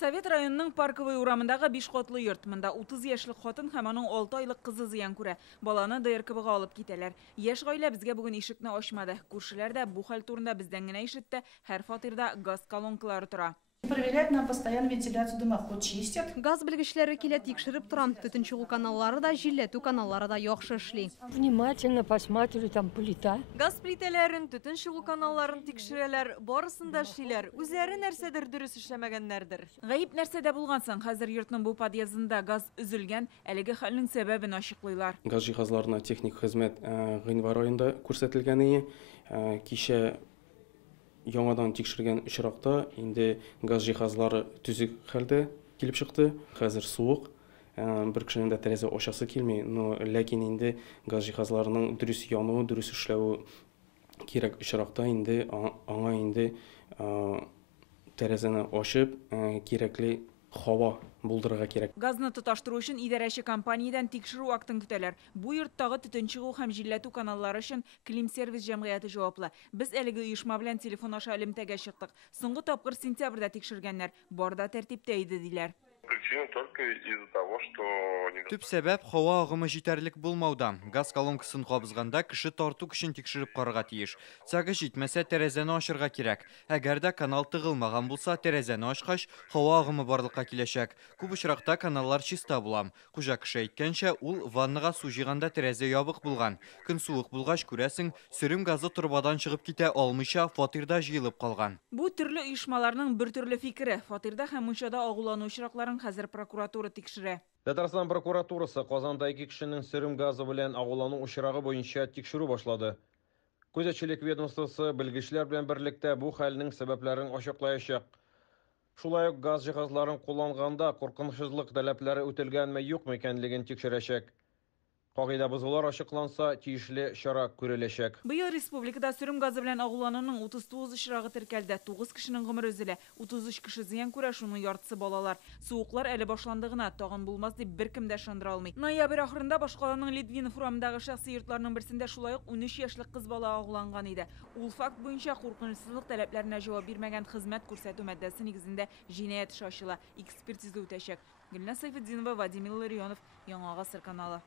Совет районының парковый урамындағы 5 котлы йорт. Мында 30 яшьлек хатын һәм аның 6 айлык кызы зыян күрә. Баланы ДРКБга алып китәләр. Яшь гаилә безгә бүген ишекне ачмады. Күршеләр дә бу хәл турында бездән генә ишетте. Һәр фатирда газ колонкалары тора. Проверяют нам постоянно вентиляцию дымоход, чистят. Газ белгечләре килә тикшереп торам. Төтен чыгу каналлары да, җилләтү каналлары да яхшы эшли. Внимательно посматриваю, там плита. Газ плитәләрен, төтен чыгу каналларын тикшерәләр, барысын да эшлиләр. Үзләре нәрсәдер дөрес эшләмәгәннәрдер. Гаип нәрсәдә булган соң, хәзер йортның бу подъездында газ өзелгән, әлеге хәлнең сәбәбен ачыклыйлар. Газ җиһазларына техник хезмәт гыйнвар аенда күрсәтелгән иде. Кичә яңадан тикшергән очракта инде газ җиһазлары түзек хәлдә килеп чыкты. Хәзер суык, бер кешенең дә тәрәзә ачасы килми, но ләкин инде газ җиһазларының дөрес януы, дөрес эшләве кирәк очракта инде аңа инде тәрәзәне ачып, кирәкле хава булдырырга кирәк. Газны тоташтыру өчен идарәче компаниядән тикшерү актын көтәләр. Бу йорттагы төтен чыгу һәм җилләтү каналлары өчен Клим сервис җәмгыяте җаваплы. Без әлеге оешма белән телефон аша элемтәгә чыктык. Соңгы тапкыр сентябрьдә тикшергәннәр. Барда тәртиптә иде диләр. Причина только из-за того, что... Төп сәбәп һава агымы җитәрлек булмауда. Газ колонкасын кабызганда кеше тарту көчен тикшереп карарга тиеш. Сагы җитмәсә тәрәзәне ачырга кирәк. Әгәр дә канал тыгылмаган булса, тәрәзәне ачкач, һава агымы барлыкка киләчәк. Күп очракта каналлар чиста була. Хуҗа кеше әйткәнчә, ул ваннага су җыйганда тәрәзә ябык булган. Көн суык булгач күрәсең, сөрем газы турбадан чыгып китә алмыйча фатирда җыелып калган. Бу төрле оешмаларның бер төрле фикере. Фатирда һәм мунчада агулану очракларын хәзер прокуратура тикшерә. Татарстан прокуратурасы Казанда 2 кешенең сөрем газы белән агулану очрагы буенча тикшерү башлады. Күзәтчелек ведомствосы белгечләр белән берлектә бу хәлнең сәбәпләрен ачыклаячак. Шулай ук газ җиһазларын кулланганда куркынычсызлык таләпләре үтелгәнме юкмы икәнлеген тикшерәчәк. Кагыйдә бозулар ачыкланса, тиешле чара күреләчәк. Быел республикада сөрем газы белән агулануның 39 очрагы теркәлде. 9 кешенең гомере өзелә. 33 кеше зыян күрә, шуның яртысы балалар. Суыклар әле башланды гына, тагын булмас дип беркем дә ышандыра алмый. Ноябрь ахырында Башкаланың Литвинов урамындагы шәхси йортларның берсендә шулай ук 13 яшьлек кыз бала агуланган иде. Ул факт буенча куркынычсызлык таләпләренә җавап бирмәгән хезмәт күрсәтү маddәсе нигезендә җинаять эше ачыла. Экспертиза үтәчәк. Гөлназ Сайфетдинова, Вадим Илларионов, Яңа Гасыр каналы.